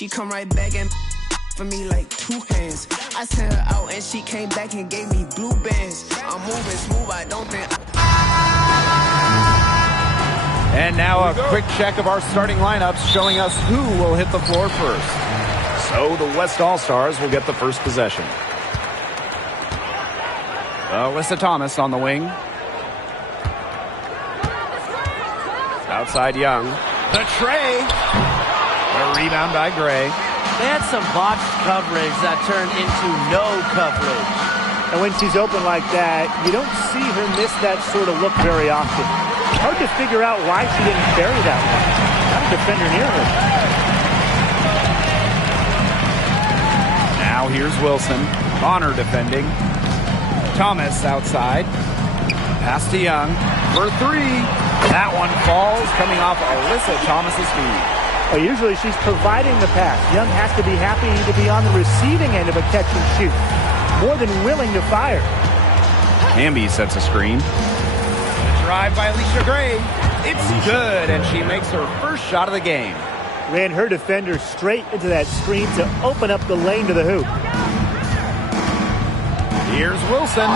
She come right back and for me like 2 hands. I sent her out and she came back and gave me blue bands. I'm moving smooth, I don't think And now a quick check of our starting lineups showing us who will hit the floor first. So the West All-Stars will get the first possession. Alyssa Thomas on the wing. Outside Young. The tray. A rebound by Gray. They had some botched coverage that turned into no coverage. And when she's open like that, you don't see her miss that sort of look very often. Hard to figure out why she didn't bury that one. Not a defender near her. Now here's Wilson. Bonner defending. Thomas outside. Pass to Young for 3. That one falls, coming off Alyssa Thomas's feet. Well, usually she's providing the pass. Young has to be happy to be on the receiving end of a catch and shoot. More than willing to fire. Hamby sets a screen. The drive by Alicia Gray. It's good, and she makes her first shot of the game. Ran her defender straight into that screen to open up the lane to the hoop. Here's Wilson.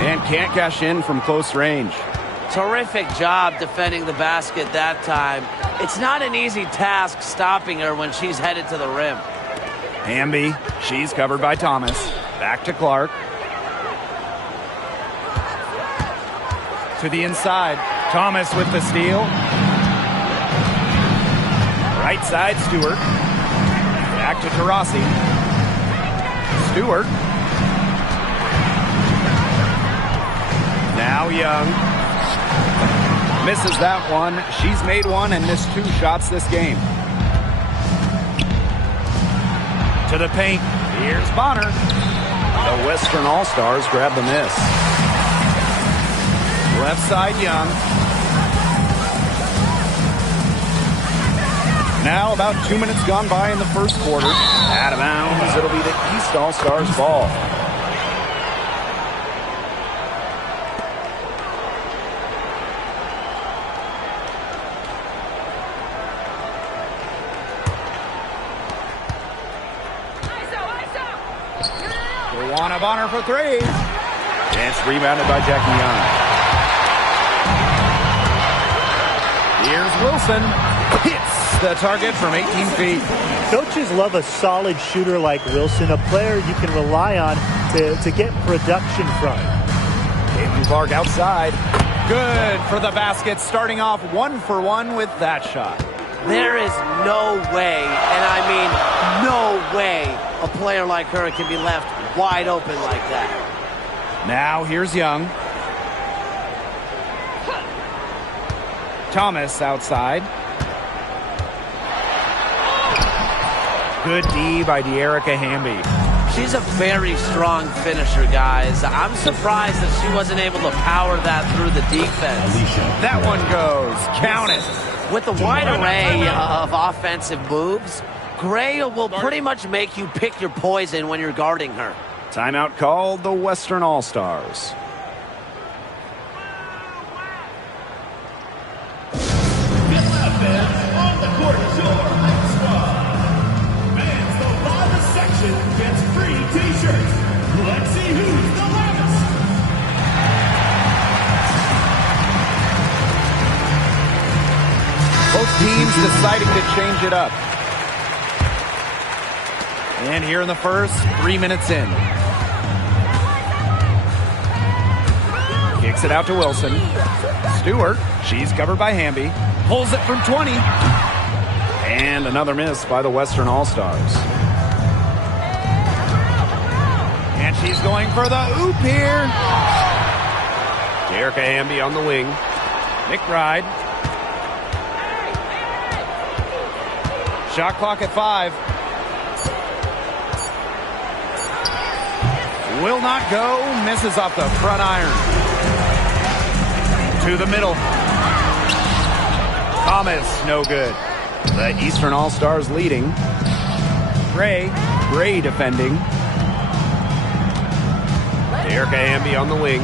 And can't cash in from close range. Terrific job defending the basket that time. It's not an easy task stopping her when she's headed to the rim. Hamby, she's covered by Thomas. Back to Clark. To the inside. Thomas with the steal. Right side, Stewart. Back to Taurasi. Stewart. Now Young. Misses that one. She's made one and missed 2 shots this game. To the paint. Here's Bonner. The Western All-Stars grab the miss. Left side, Young. Now about 2 minutes gone by in the first quarter. Out of bounds. It'll be the East All-Stars ball. Luana Bonner for 3. And it's rebounded by Jackie Young. Here's Wilson. Hits the target from 18 feet. Coaches love a solid shooter like Wilson, a player you can rely on to get production from. Aiden Clark outside. Good for the basket, starting off 1 for 1 with that shot. There is no way, and I mean no way, a player like her can be left wide open like that. Now here's Young. Thomas outside. Good D by De'Erica Hamby. She's a very strong finisher, guys. I'm surprised that she wasn't able to power that through the defense. That one goes. Count it. With the wide array of offensive moves, Gray will pretty much make you pick your poison when you're guarding her. Timeout called the Western All-Stars. On the court is your next squad. Fans, the loudest section gets free t-shirts. Let's see who's the loudest. Both teams deciding to change it up. And here in the first, 3 minutes in. Kicks it out to Wilson. Stewart, she's covered by Hamby. Pulls it from 20. And another miss by the Western All-Stars. And she's going for the oop here. De'Erica Hamby on the wing. McBride. Shot clock at 5. Will not go. Misses off the front iron. To the middle. Thomas, no good. The Eastern All-Stars leading. Gray defending. De'Erica Hamby on the wing.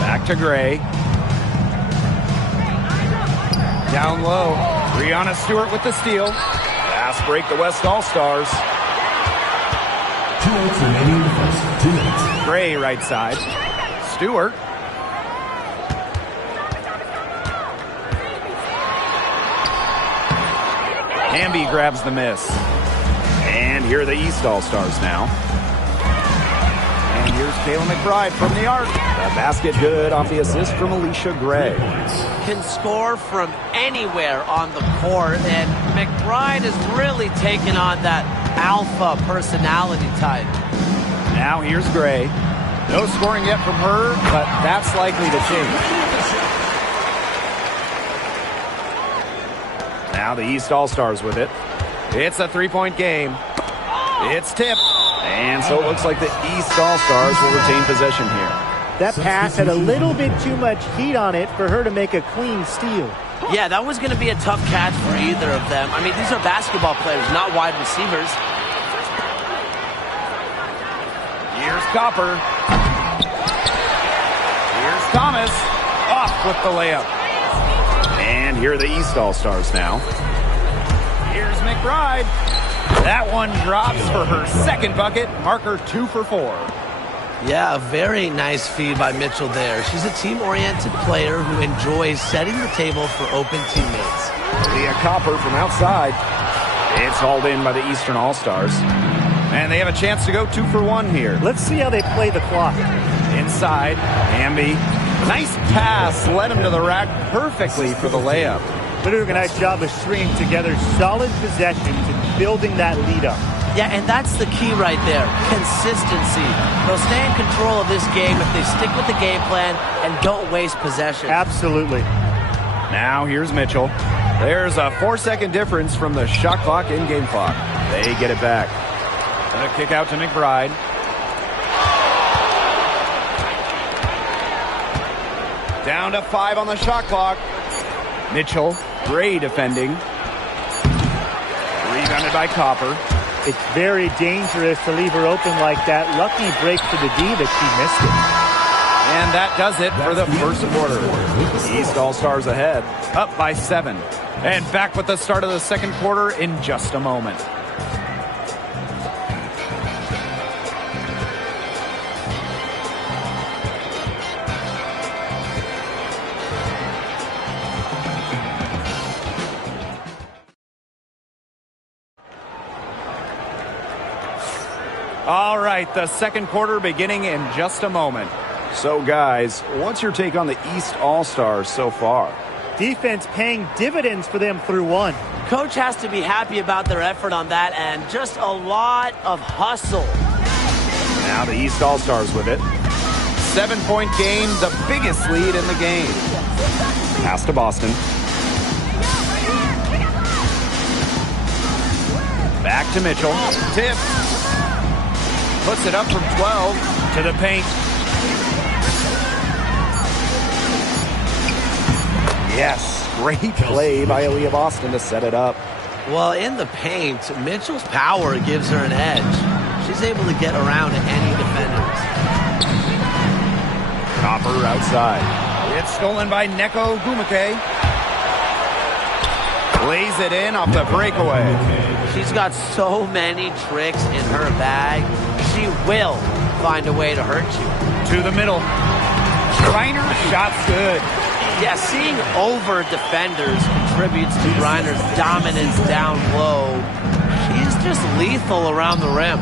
Back to Gray. Down low. Breanna Stewart with the steal. Pass minutes break the West All-Stars. 2 minutes remaining in the first. 2 minutes. Gray right side. Stewart. Hamby grabs the miss. And here are the East All-Stars now. And here's Kayla McBride from the arc. The basket good off the assist from Alicia Gray. Can score from anywhere on the court, and McBride has really taken on that alpha personality type. Now here's Gray. No scoring yet from her, but that's likely to change. Now the East All-Stars with it. It's a three-point game. It's tipped. And so it looks like the East All-Stars will retain possession here. That pass had a little bit too much heat on it for her to make a clean steal. Yeah, that was going to be a tough catch for either of them. I mean, these are basketball players, not wide receivers. Here's Copper. Here's Thomas. Off with the layup. And here are the East All-Stars now. Here's McBride. That one drops for her second bucket. Marker 2 for 4. Yeah, a very nice feed by Mitchell there. She's a team-oriented player who enjoys setting the table for open teammates. Leah Copper from outside. It's hauled in by the Eastern All-Stars. And they have a chance to go 2 for 1 here. Let's see how they play the clock. Inside, Hamby. Nice pass, led him to the rack perfectly for the layup. They're doing a nice job of stringing together solid possessions and building that lead up. Yeah, and that's the key right there, consistency. They'll stay in control of this game if they stick with the game plan and don't waste possession. Absolutely. Now here's Mitchell. There's a 4-second difference from the shot clock and game clock. They get it back. And a kick out to McBride. Down to 5 on the shot clock. Mitchell, Gray defending. Rebounded by Copper. It's very dangerous to leave her open like that. Lucky break for the D that she missed it. And that does it for the first quarter. East All-Stars ahead, up by 7. And back with the start of the second quarter in just a moment. All right, the second quarter beginning in just a moment. So, guys, what's your take on the East All-Stars so far? Defense paying dividends for them through 1. Coach has to be happy about their effort on that and just a lot of hustle. Now the East All-Stars with it. 7-point game, the biggest lead in the game. Pass to Boston. Back to Mitchell. Tip. Puts it up from 12 to the paint. Yes, great play by Aaliyah Boston to set it up. Well, in the paint, Mitchell's power gives her an edge. She's able to get around any defenders. Copper outside. It's stolen by Neko Gumake. Lays it in off the breakaway. She's got so many tricks in her bag. She will find a way to hurt you. To the middle. Griner, shot's good. Yeah, seeing over defenders contributes to Griner's dominance down low. She's just lethal around the rim.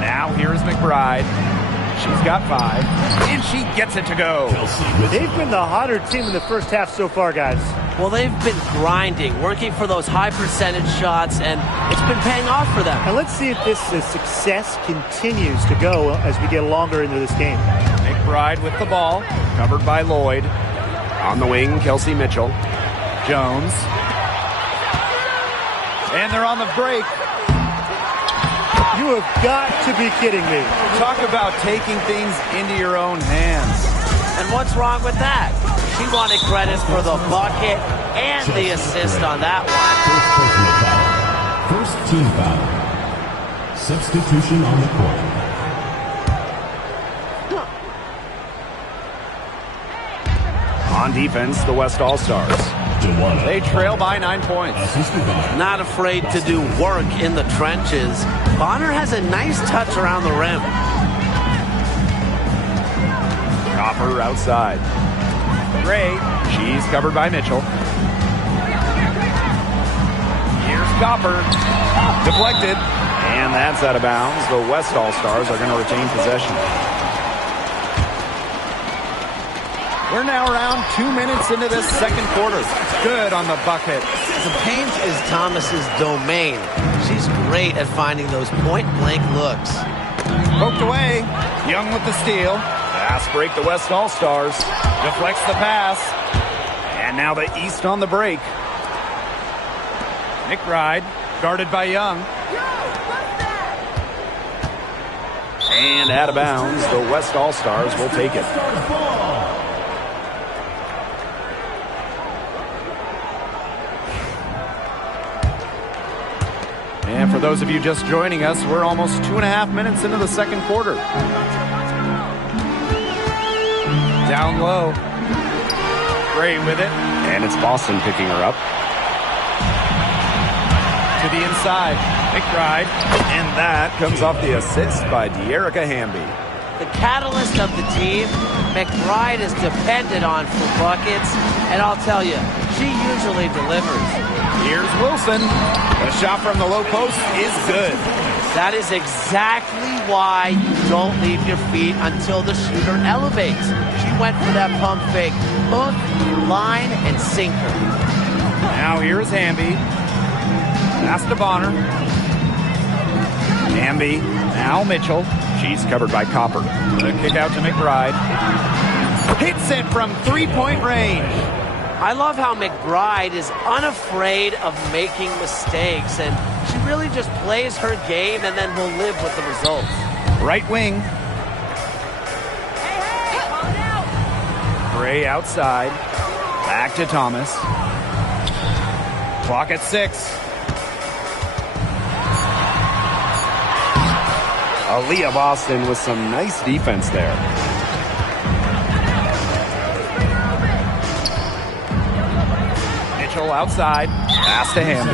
Now here's McBride. She's got 5, and she gets it to go. They've been the hotter team in the first half so far, guys. Well, they've been grinding, working for those high percentage shots, and it's been paying off for them. And let's see if this success continues to go as we get longer into this game. McBride with the ball, covered by Lloyd. On the wing, Kelsey Mitchell. Jones. And they're on the break. You have got to be kidding me. Talk about taking things into your own hands. And what's wrong with that? She wanted credit for the bucket and the assist on that one. First team foul. Substitution on the court. On defense, the West All-Stars. They trail by 9 points. Not afraid to do work in the trenches. Bonner has a nice touch around the rim. Copper outside. Gray, she's covered by Mitchell. Here's Copper. Deflected. And that's out of bounds. The West All-Stars are going to retain possession. We're now around 2 minutes into this second quarter. Good on the bucket. The paint is Thomas's domain. She's great at finding those point-blank looks. Poked away. Young with the steal. Fast break the West All-Stars. Deflects the pass. And now the East on the break. McBride, guarded by Young. And out of bounds, the West All-Stars will take it. And for those of you just joining us, we're almost 2.5 minutes into the second quarter. Down low. Gray with it. And it's Boston picking her up. To the inside. McBride. And that comes off the assist by De'Erica Hamby. The catalyst of the team, McBride is depended on for buckets. And I'll tell you, she usually delivers. Here's Wilson. The shot from the low post is good. That is exactly why you don't leave your feet until the shooter elevates. She went for that pump fake. Hook, line, and sinker. Now here's Hamby. Pass to Bonner. Hamby. Now Mitchell. She's covered by Copper. The kick out to McBride. Hits it from three-point range. I love how McBride is unafraid of making mistakes, and she really just plays her game and then will live with the results. Right wing. Gray outside. Back to Thomas. Clock at 6. Aaliyah Boston with some nice defense there. Mitchell outside. Pass to Hamby.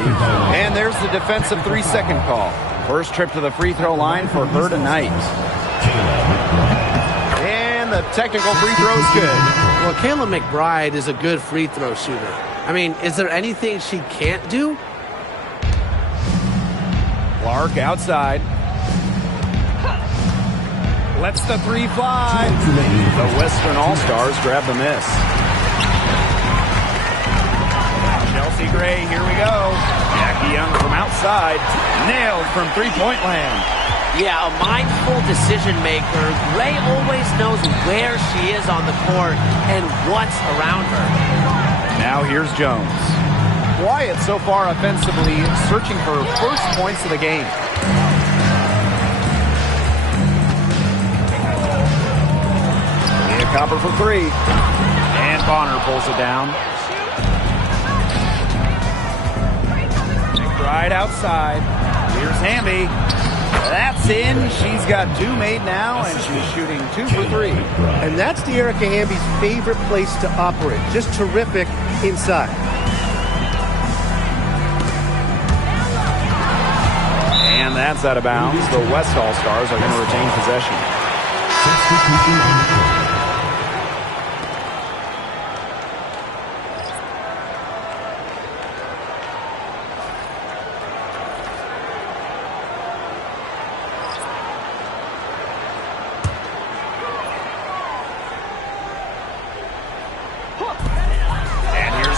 And there's the defensive 3-second call. First trip to the free throw line for her tonight. And the technical free throw is good. Well, Kayla McBride is a good free throw shooter. I mean, is there anything she can't do? Clark outside. Lets the three fly. The Western All-Stars grab the miss. Chelsea Gray, here we go. Jackie Young from outside. Nailed from three-point land. Yeah, a mindful decision maker. Gray always knows where she is on the court and what's around her. Now here's Jones. Quiet so far offensively, searching for first points of the game. Copper for three. And Bonner pulls it down. McBride outside. Here's Hamby. That's in. She's got 2 made now, and she's shooting 2 for 3. And that's De'Erica Hamby's favorite place to operate. Just terrific inside. And that's out of bounds. The West All-Stars are going to retain possession.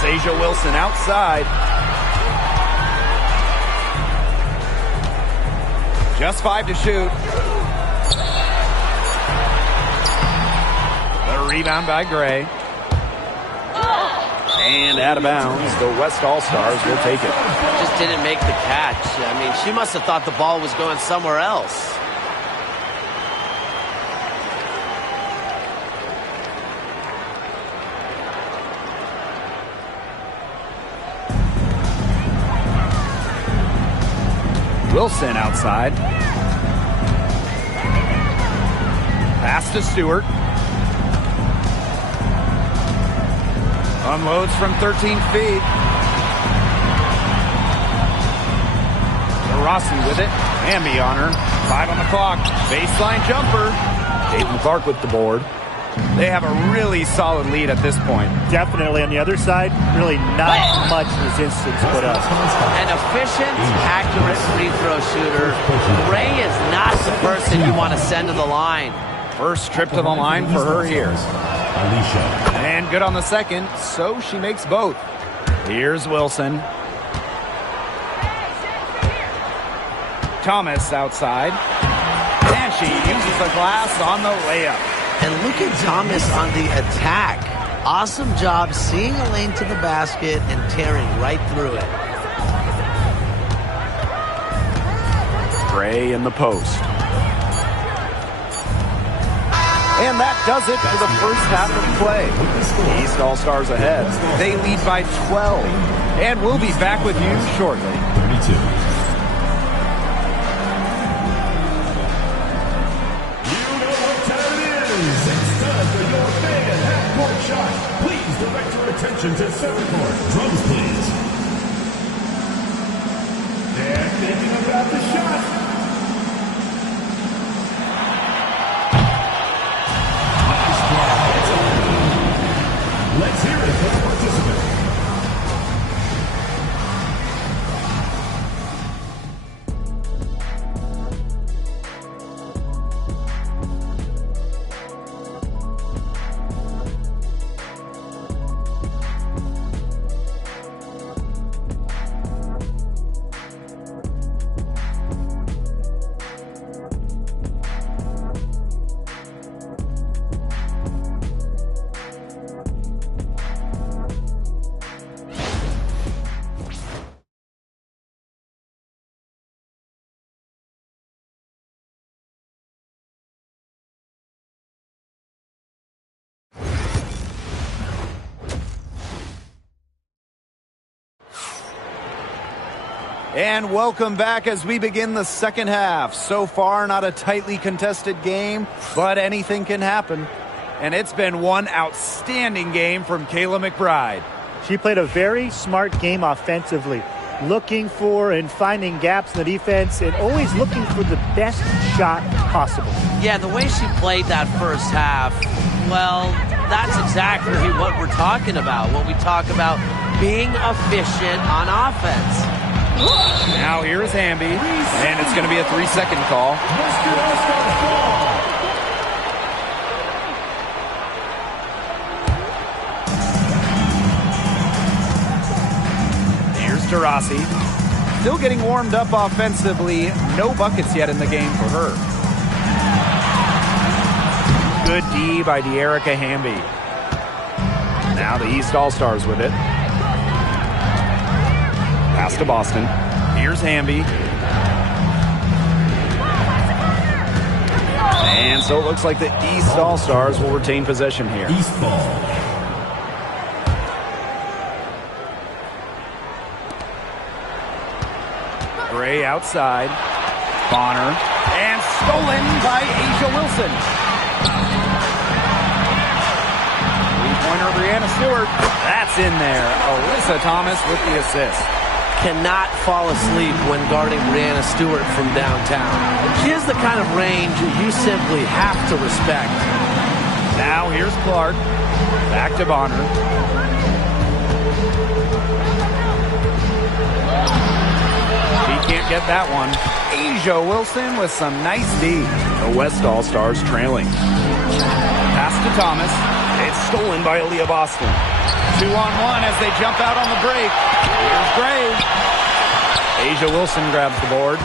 Asia Wilson outside. Just 5 to shoot. The rebound by Gray. And out of bounds, the West All-Stars will take it. Just didn't make the catch. I mean, she must have thought the ball was going somewhere else. Wilson outside. Pass to Stewart. Unloads from 13 feet. Rossi with it. Hamby on her. 5 on the clock. Baseline jumper. Caitlin Clark with the board. They have a really solid lead at this point. Definitely. On the other side, really not much resistance put up. An efficient, accurate free throw shooter. Ray is not the person you want to send to the line. First trip to the line for her here. Alicia. And good on the second, so she makes both. Here's Wilson. Thomas outside. And she uses the glass on the layup. And look at Thomas on the attack. Awesome job seeing a lane to the basket and tearing right through it. Gray in the post. And that does it for the first half of play. East All-Stars ahead. They lead by 12. And we'll be back with you shortly. 32. Please direct your attention to center court. Drums, please. They're thinking about the shot. Let's hear it for the participant. And welcome back as we begin the second half. So far, not a tightly contested game, but anything can happen. And it's been one outstanding game from Kayla McBride. She played a very smart game offensively, looking for and finding gaps in the defense and always looking for the best shot possible. Yeah, the way she played that first half, well, that's exactly what we're talking about when we talk about being efficient on offense. Now here's Hamby, and it's going to be a 3-second call. Here's DeRossi. Still getting warmed up offensively. No buckets yet in the game for her. Good D by De'Erica Hamby. Now the East All-Stars with it. Pass to Boston. Here's Hamby. And so it looks like the East All-Stars will retain possession here. East ball. Gray outside. Bonner. And stolen by Asia Wilson. Three-pointer Brianna Stewart. That's in there. Alyssa Thomas with the assist. Cannot fall asleep when guarding Brianna Stewart from downtown. She has the kind of range you simply have to respect. Now here's Clark. Back to Bonner. He can't get that one. Asia Wilson with some nice D. The West All-Stars trailing. Pass to Thomas. It's stolen by Aaliyah Boston. 2-on-1 as they jump out on the break. Here's Gray. Asia Wilson grabs the board.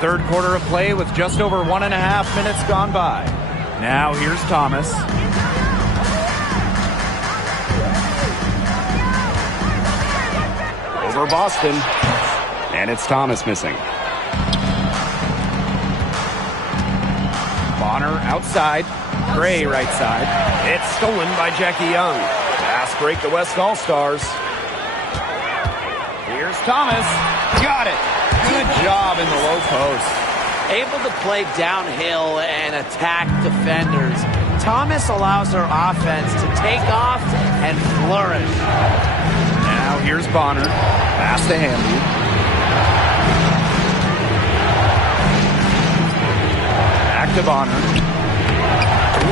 Third quarter of play with just over 1.5 minutes gone by. Now here's Thomas. Over Boston. And it's Thomas missing. Bonner outside. Gray right side. It's stolen by Jackie Young. Fast break the West All-Stars. Here's Thomas. Got it. Good job in the low post. Able to play downhill and attack defenders. Thomas allows her offense to take off and flourish. Now here's Bonner. Pass to Hamby. Back to Bonner.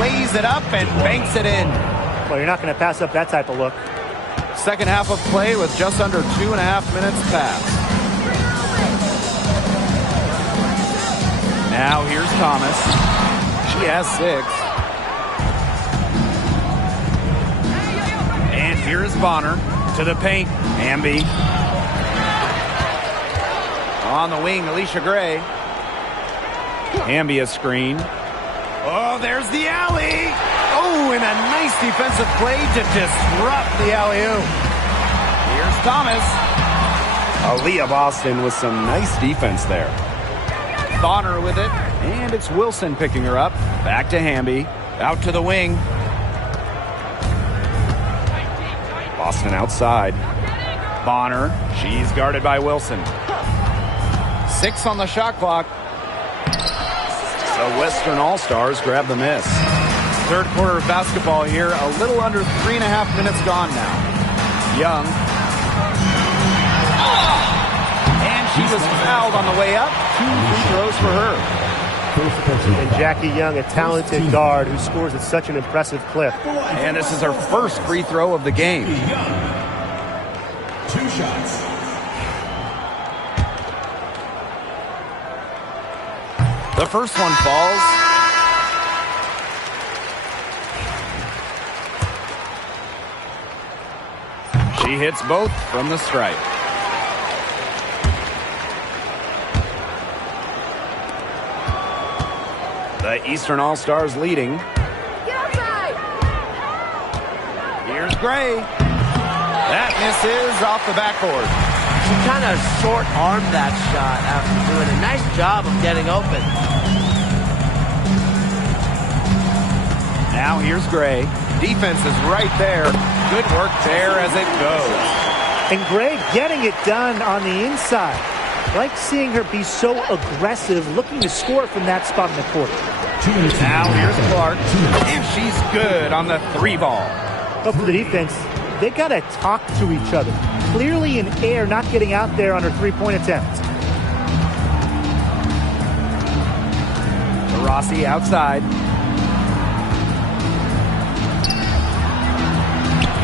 Lays it up and banks it in. Well, you're not going to pass up that type of look. Second half of play with just under 2.5 minutes passed. Now here's Thomas. She has 6. And here's Bonner to the paint. Hamby. On the wing, Alicia Gray. Hamby a screen. Oh, there's the alley. Oh, and a nice defensive play to disrupt the alley-oop. Here's Thomas. Aaliyah Boston with some nice defense there. Bonner with it, and it's Wilson picking her up. Back to Hamby. Out to the wing. Boston outside. Bonner. She's guarded by Wilson. 6 on the shot clock. The Western All-Stars grab the miss. Third quarter of basketball here. A little under 3.5 minutes gone now. Young. And she was fouled on the way up. 2 free throws for her. And Jackie Young, a talented guard who scores at such an impressive clip. And this is her first free throw of the game. 2 shots. The first one falls. She hits both from the stripe. The Eastern All-Stars leading. Here's Gray. That misses off the backboard. She kind of short-armed that shot after doing a nice job of getting open. Now here's Gray. Defense is right there. Good work there as it goes. And Gray getting it done on the inside. Like seeing her be so aggressive, looking to score from that spot in the court. Now here's Clark. And she's good on the 3 ball. But for the defense, they got to talk to each other. Clearly in air, not getting out there on her 3-point attempt. Rossi outside.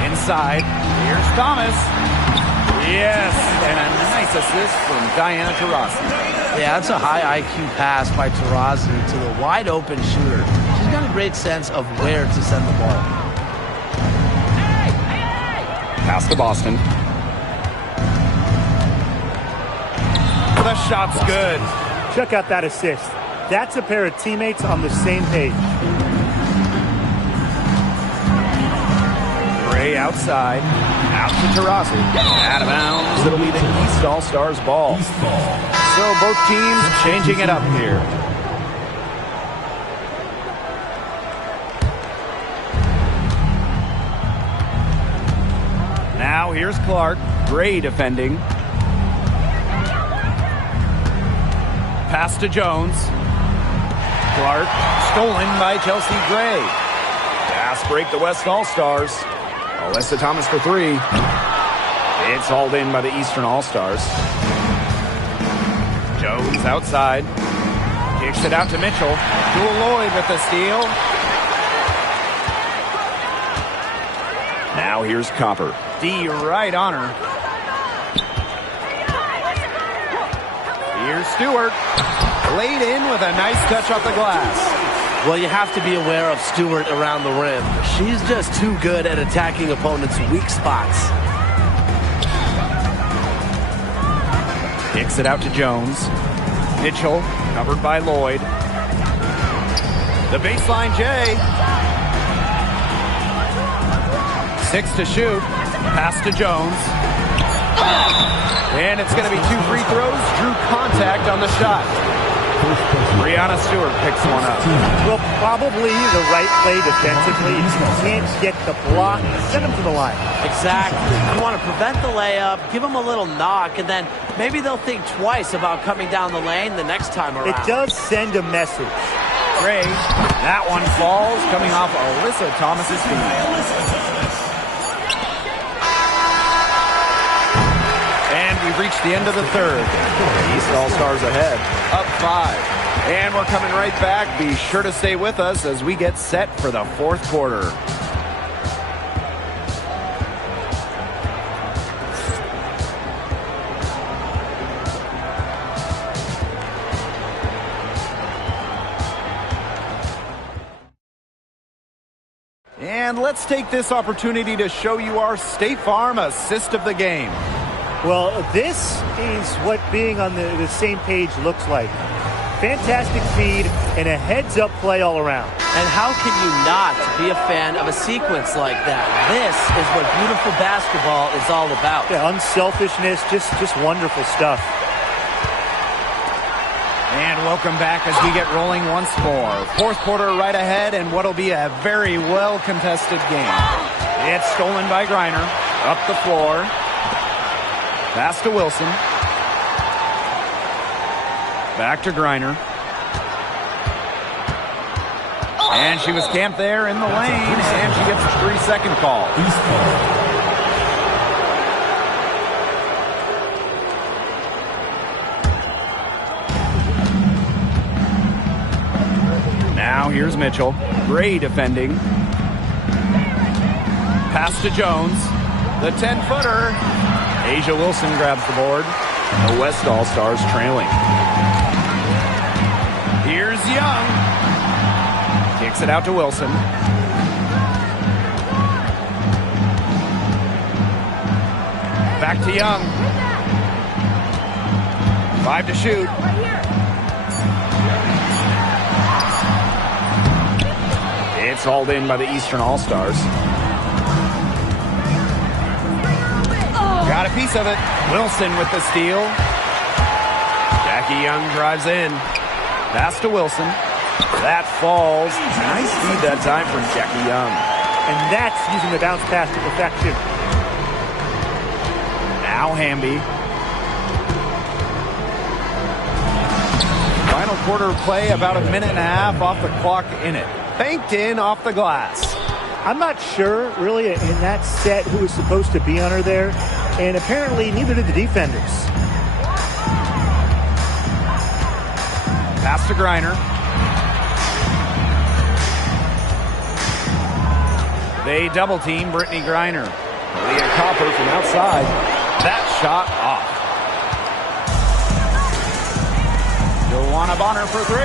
Inside. Here's Thomas. Yes, and a nice assist from Diana Taurasi. Yeah, that's a high IQ pass by Taurasi to the wide open shooter. She's got a great sense of where to send the ball. Pass to Boston. The shot's good. Check out that assist. That's a pair of teammates on the same page. Gray outside. Out to Taurasi. Out of bounds. It'll be the East All-Stars ball. So both teams changing it up here. Now here's Clark. Gray defending. Pass to Jones. Clark stolen by Chelsea Gray. Fast break the West All-Stars. Alyssa Thomas for 3. It's hauled in by the Eastern All-Stars. Jones outside. Kicks it out to Mitchell. Jewel Lloyd with the steal. Now here's Copper. D right on her. Here's Stewart. Laid in with a nice touch off the glass. Well, you have to be aware of Stewart around the rim. She's just too good at attacking opponents' weak spots. Kicks it out to Jones. Mitchell, covered by Lloyd. The baseline J. 6 to shoot. Pass to Jones. And it's going to be 2 free throws. Drew contact on the shot. Brianna Stewart picks one up. Well, probably the right play defensively. If you can't get the block, send them to the line. Exactly. You want to prevent the layup, give them a little knock, and then maybe they'll think twice about coming down the lane the next time around. It does send a message. Gray, that one falls, coming off Alyssa Thomas's feet. And we've reached the end of the third. The East All-Stars ahead, up 5. And we're coming right back. Be sure to stay with us as we get set for the fourth quarter. And let's take this opportunity to show you our State Farm assist of the game. Well, this is what being on the same page looks like. Fantastic feed and a heads-up play all around. And how can you not be a fan of a sequence like that? This is what beautiful basketball is all about. Yeah, unselfishness, just wonderful stuff. And welcome back as we get rolling once more. Fourth quarter right ahead, and what'll be a very well-contested game. It's stolen by Griner. Up the floor. Pass to Wilson. Back to Griner. And she was camped there in the lane, and she gets a 3-second call. Now here's Mitchell. Gray defending. Pass to Jones. The 10-footer. Asia Wilson grabs the board. The West All-Stars trailing. Here's Young. Kicks it out to Wilson. Back to Young. 5 to shoot. It's hauled in by the Eastern All-Stars. Got a piece of it. Wilson with the steal. Jackie Young drives in. Pass to Wilson. That falls. Nice feed that time from Jackie Young. And that's using the bounce pass to perfection. Now Hamby. Final quarter play, about a minute and a half off the clock in it. Banked in off the glass. I'm not sure, really, in that set who was supposed to be on her there. And apparently, neither did the defenders. Pass to Griner. They double team Brittany Griner. Leah Copper from outside. That shot off. Joanna Bonner for 3.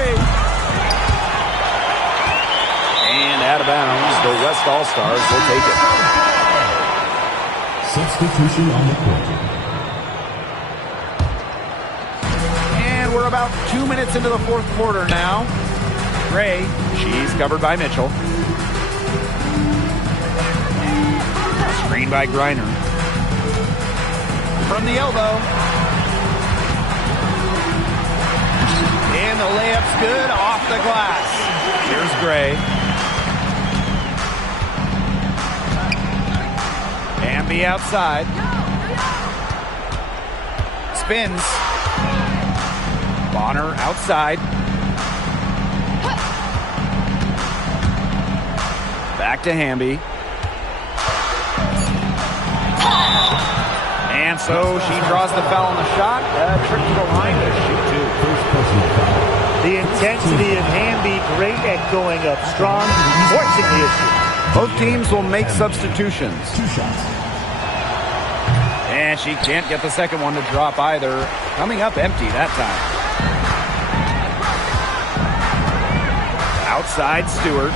And out of bounds, the West All-Stars will take it. Substitution on the court. And we're about 2 minutes into the fourth quarter now. Gray, she's covered by Mitchell. Screen by Griner. From the elbow. And the layup's good off the glass. Here's Gray. Hamby outside. Spins. Bonner outside. Back to Hamby. And so she draws the foul on the shot. Trick to the line to shoot 2. The intensity of Hamby, great at going up strong, forcing the issue. Both teams will make substitutions. 2 shots. And she can't get the second one to drop either. Coming up empty that time. Outside Stewart.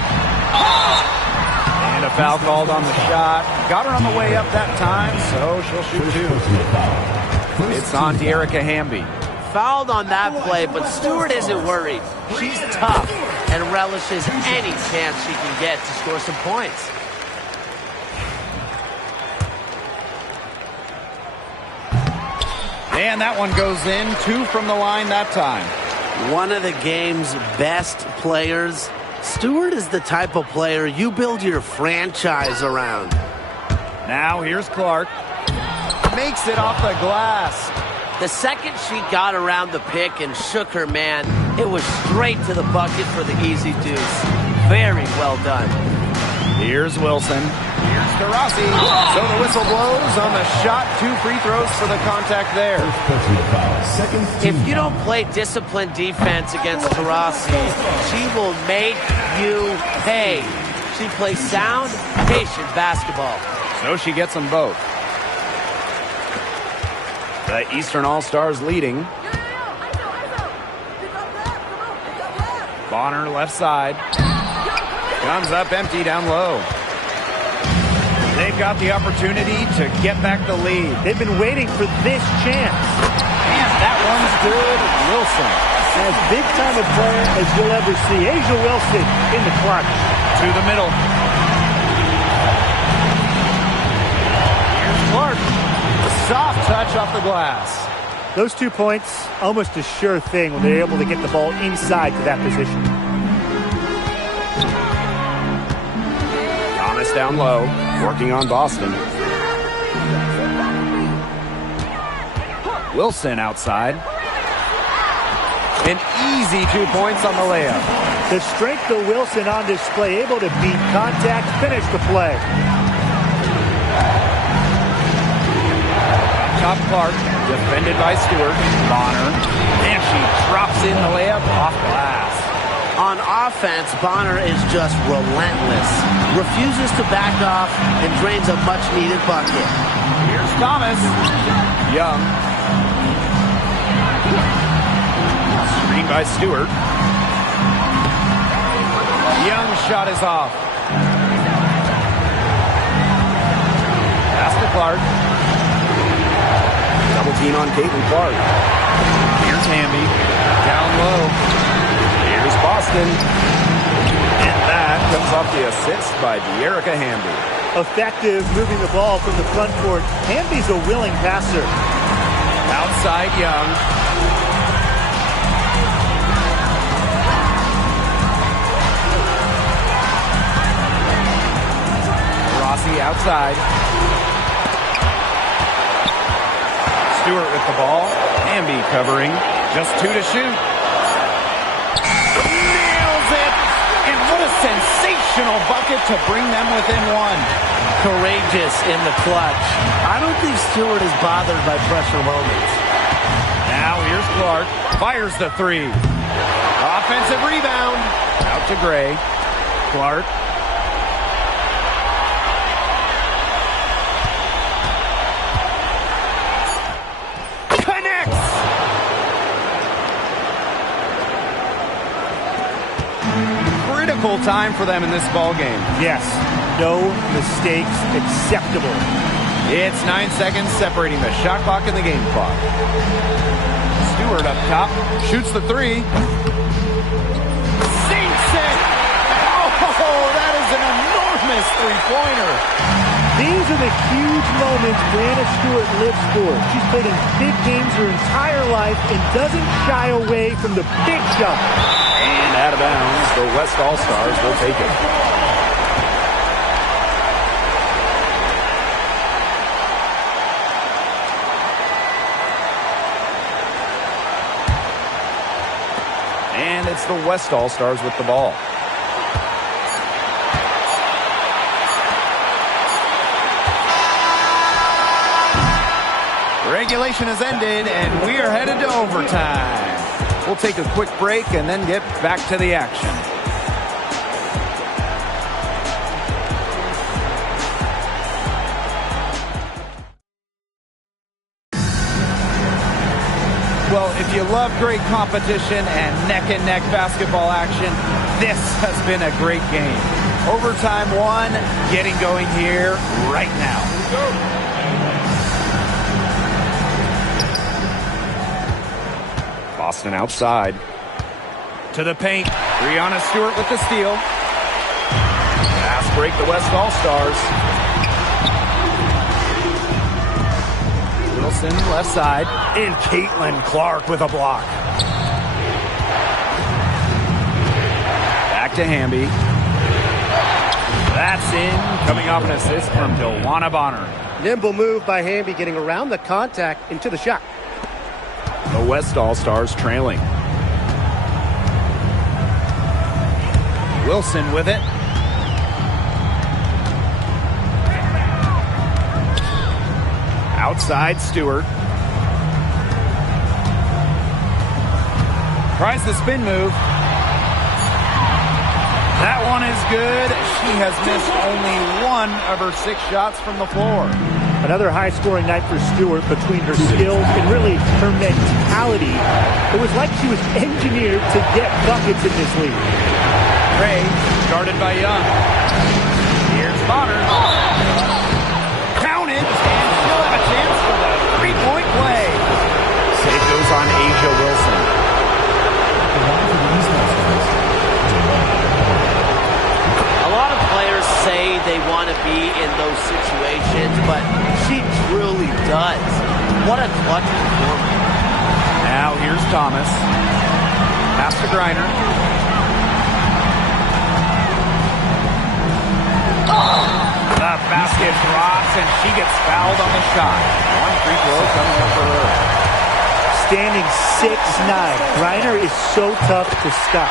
And a foul called on the shot. Got her on the way up that time, so she'll shoot 2. It's on to Erica Hamby. Fouled on that play, but Stewart isn't worried. She's tough and relishes any chance she can get to score some points. And that one goes in. 2 from the line that time. One of the game's best players. Stewart is the type of player you build your franchise around. Now here's Clark. Makes it off the glass. The second she got around the pick and shook her man, it was straight to the bucket for the easy deuce. Very well done. Here's Wilson. Here's Taurasi. So the whistle blows on the shot. 2 free throws for the contact there. If you don't play disciplined defense against Taurasi, she will make you pay. She plays sound, patient basketball. So she gets them both. The Eastern All-Stars leading. Bonner left side. Comes up empty down low. They've got the opportunity to get back the lead. They've been waiting for this chance. And that one's good. Wilson. As big time a player as you'll ever see. Asia Wilson in the clutch. To the middle. Here's Clark. A soft touch off the glass. Those 2 points, almost a sure thing when they're able to get the ball inside to that position. Thomas down low, working on Boston. Wilson outside. An easy 2 points on the layup. The strength of Wilson on display, able to beat contact, finish the play. Top Clark, defended by Stewart. Bonner, and she drops in the layup off glass. On offense, Bonner is just relentless. Refuses to back off and drains a much-needed bucket. Here's Thomas. Young. Screen by Stewart. Young's shot is off. Pass to Clark. Double team on Caitlin Clark. Here's Hamby. Down low. Here's Boston. And that comes off the assist by De'Erica Hamby. Effective moving the ball from the front court. Hamby's a willing passer. Outside Young. Rossi outside. Stewart with the ball. Hamby covering. Just 2 to shoot. Nails it! And what a sensational bucket to bring them within 1. Courageous in the clutch. I don't think Stewart is bothered by pressure moments. Now here's Clark. Fires the 3. Offensive rebound. Out to Gray. Clark. Critical time for them in this ball game. Yes, no mistakes acceptable. It's 9 seconds separating the shot clock and the game clock. Stewart up top, shoots the 3. Sinks it! Oh, that is an enormous three-pointer. These are the huge moments Brianna Stewart lives for. She's played in big games her entire life and doesn't shy away from the big jump. And out of bounds, the West All-Stars will take it. And it's the West All-Stars with the ball. Regulation has ended, and we are headed to overtime. We'll take a quick break and then get back to the action. Well, if you love great competition and neck-and-neck basketball action, this has been a great game. Overtime 1, getting going here right now. Go. Boston outside. To the paint. Brianna Stewart with the steal. Fast break the West All-Stars. Wilson left side. And Caitlin Clark with a block. Back to Hamby. That's in. Coming off an assist from Dewana Bonner. Nimble move by Hamby, getting around the contact into the shot. The West All-Stars trailing. Wilson with it. Outside Stewart. Tries the spin move. That one is good. She has missed only one of her 6 shots from the floor. Another high-scoring night for Stewart. Between her skills and really her mentality, it was like she was engineered to get buckets in this league. Gray started by Young. Here's Bonner. Counted, and she'll have a chance for the 3-point play. Save goes on Asia Wilson. A lot of players say they want to be in those situations, but she truly does. What a clutch performance. Now here's Thomas. Pass to Griner. The basket drops, and she gets fouled on the shot. 1 free throw coming up for her. Standing 6'9", Griner is so tough to stop,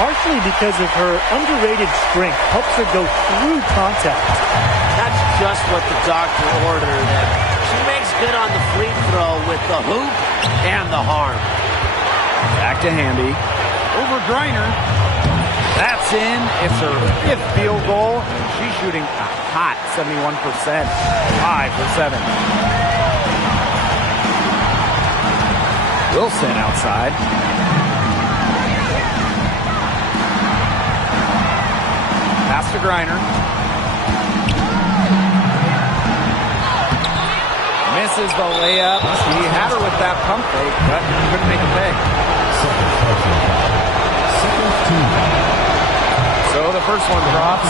partially because of her underrated strength. Helps her go through contact. That's just what the doctor ordered, and she makes good on the free throw with the hoop and the harm. Back to Hamby. Over Griner. That's in. It's her 5th field goal. She's shooting a hot 71%. 5 for 7. Wilson outside. Pass to Griner. Misses the layup. She had her with that pump fake, but couldn't make a pay. So the first one drops,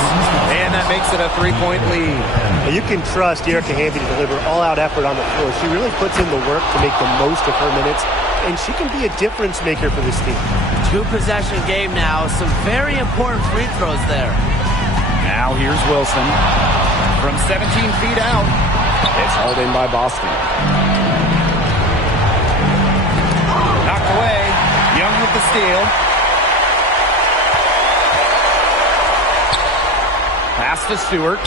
and that makes it a 3-point lead. You can trust Erica Hamby to deliver all-out effort on the floor. She really puts in the work to make the most of her minutes, and she can be a difference maker for this team. 2-possession game now. Some very important free throws there. Now here's Wilson. From 17 feet out, it's hauled in by Boston. Knocked away. Young with the steal. Pass to Stewart.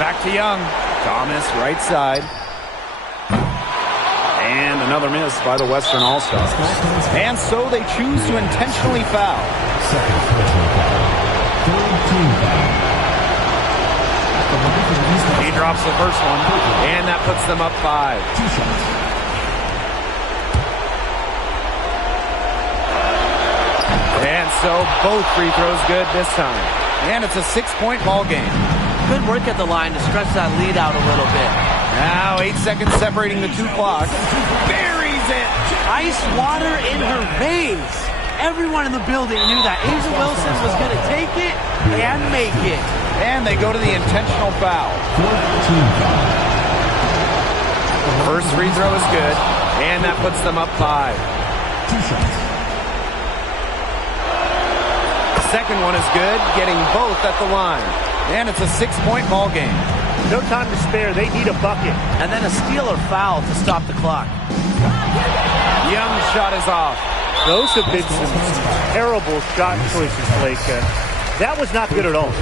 Back to Young. Thomas right side. And another miss by the Western All-Stars. And so they choose to intentionally foul. He drops the first one, and that puts them up 5. And so both free throws good this time. And it's a 6-point ball game. Good work at the line to stretch that lead out a little bit. Now 8 seconds separating the 2 clocks. Buries it! Ice water in her veins. Everyone in the building knew that Asia Wilson was going to take it and make it. And they go to the intentional foul. First free throw is good, and that puts them up 5. Second one is good, getting both at the line. And it's a 6-point ball game. No time to spare. They need a bucket. And then a steal or foul to stop the clock. Young's shot is off. Those have been some terrible shot choices, Blake. That was not good at all.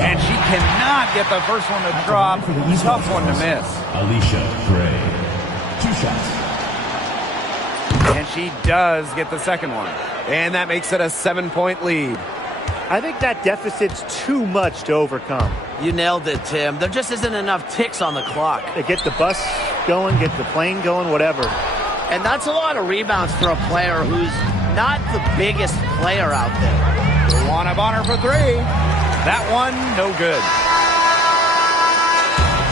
And she cannot get the first one to drop. Tough one to miss. Alicia Gray. 2 shots. And she does get the second one. And that makes it a 7-point lead. I think that deficit's too much to overcome. You nailed it, Tim. There just isn't enough ticks on the clock. They get the bus going, get the plane going, whatever. And that's a lot of rebounds for a player who's not the biggest player out there. Luana Bonner for 3. That one, no good.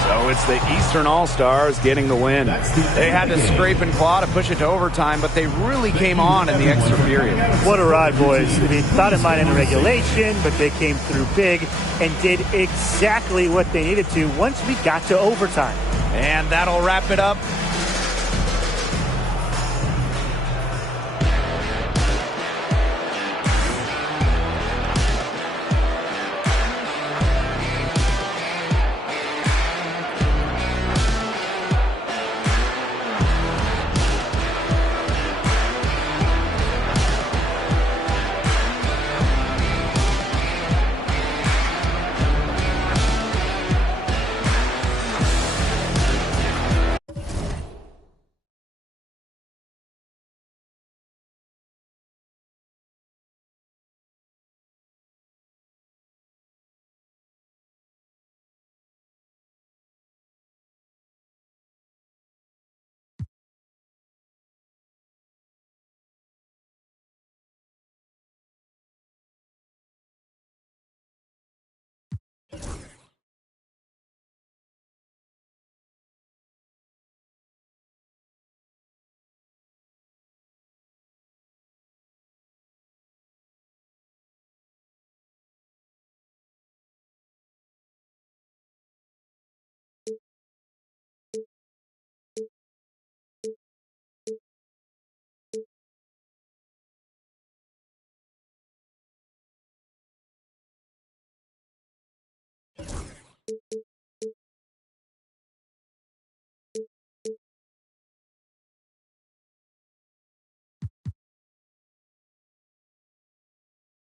So it's the Eastern All-Stars getting the win. They had to scrape and claw to push it to overtime, but they really came on in the extra period. What a ride, boys. I mean, thought it might end in regulation, but they came through big and did exactly what they needed to once we got to overtime. And that'll wrap it up